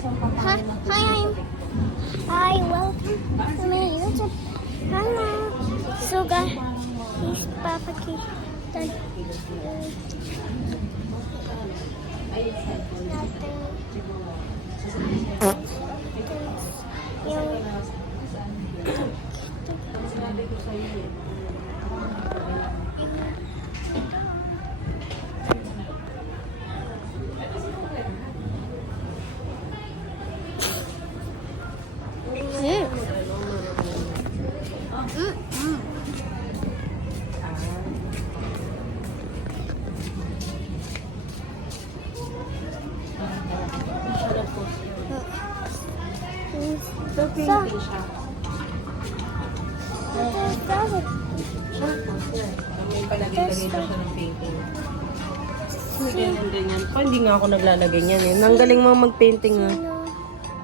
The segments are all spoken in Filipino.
Hi, welcome to my YouTube channel. So guys, he's Papa Kid. So, painting siya. May palagay-lagay pa siya ng painting. Ganyan. Pa, hindi nga ako naglalagay niyan eh. Ang galing mo mag-painting nga.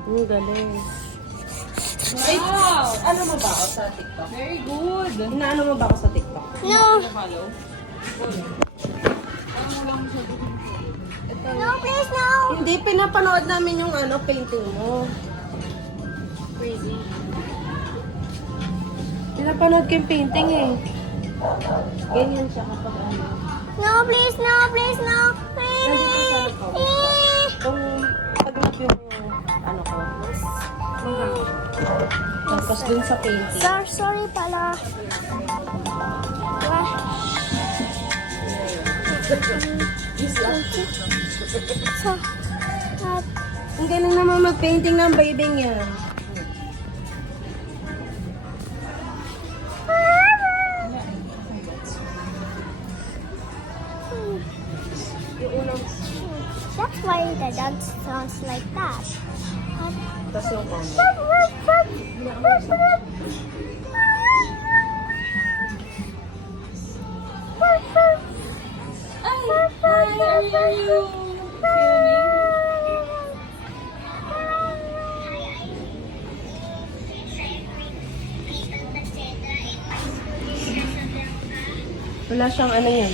Ang galing. Ay, ano mo ba ako sa TikTok? Very good. Inaano mo ba ako sa TikTok? No. Follow. No, please, no. Hindi, pinapanood namin yung ano, painting mo. Crazy. Pinapanood ko yung painting eh. Ganyan siya kapag ano. No, please, no, please, no. Please. Kung pag-lock yung ano ko, tapos dun sa painting. Sorry pala. So, Ang galing naman mag-painting ng babying yan. Yung unang, that's why the dance sounds like that. tas yung pang. Are you filming? Wala siyang ano yan.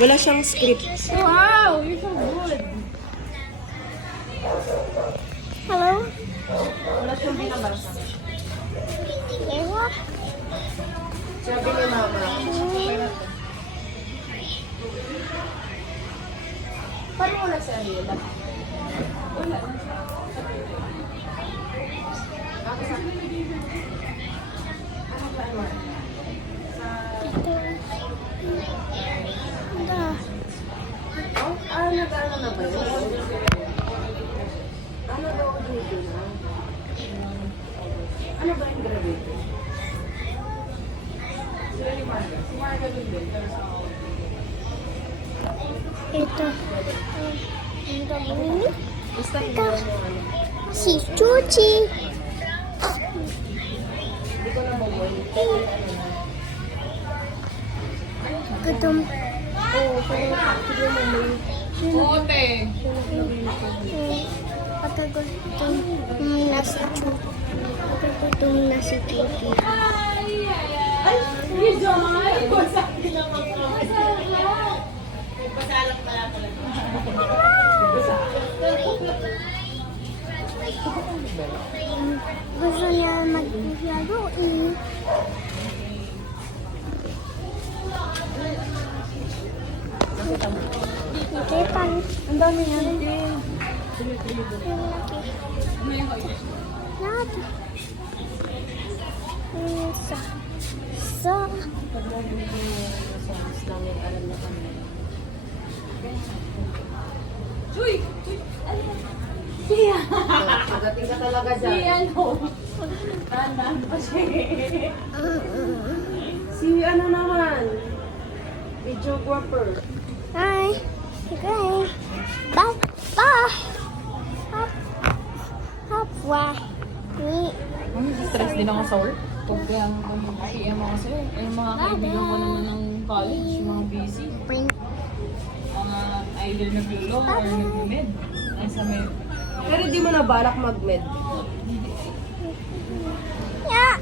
Wala siyang script. Wow, you're so good. Hello? Wala siyang binabasa. Ewa? Sabi ni mama. Paano mo nagsabi yun? Wala. Nag-ano na ba yun? Ano daw dito na? Ano ba yung graduate? Sila ni Marga. Si Marga din din. Ito. Ang gagawin. Basta iwan mo ano. Si Chuchi. Hindi ko na mabuhay. Gutom. Oo, siguro mo may... Ote. Pagkagutom na si Chuchi. Pagkagutom na si Chuchi. Ay, you John! Sabi naman ko. Pasalang pala pala. Gusto niya maglaro eh. Hindi pa. Ang dami niya. Lahat. Isa. Isa. Pag nabibigyan mo sa Islamic, alam na kami. Uy! Pagating ka talaga Si dyan. ano? Tandaan pa siya. Si ano naman? Videographer. Hi. Okay. Bye. Bye. Hop. Hop. Wah. Me. Stress din ako sa work. Pag yung PM ako kasi, yung mga kaibigan ko naman ng college, yung mga busy. Bring. Mga either naglulo or nag-med. Nasa med. Pero di mo na balak mag-med. Yeah.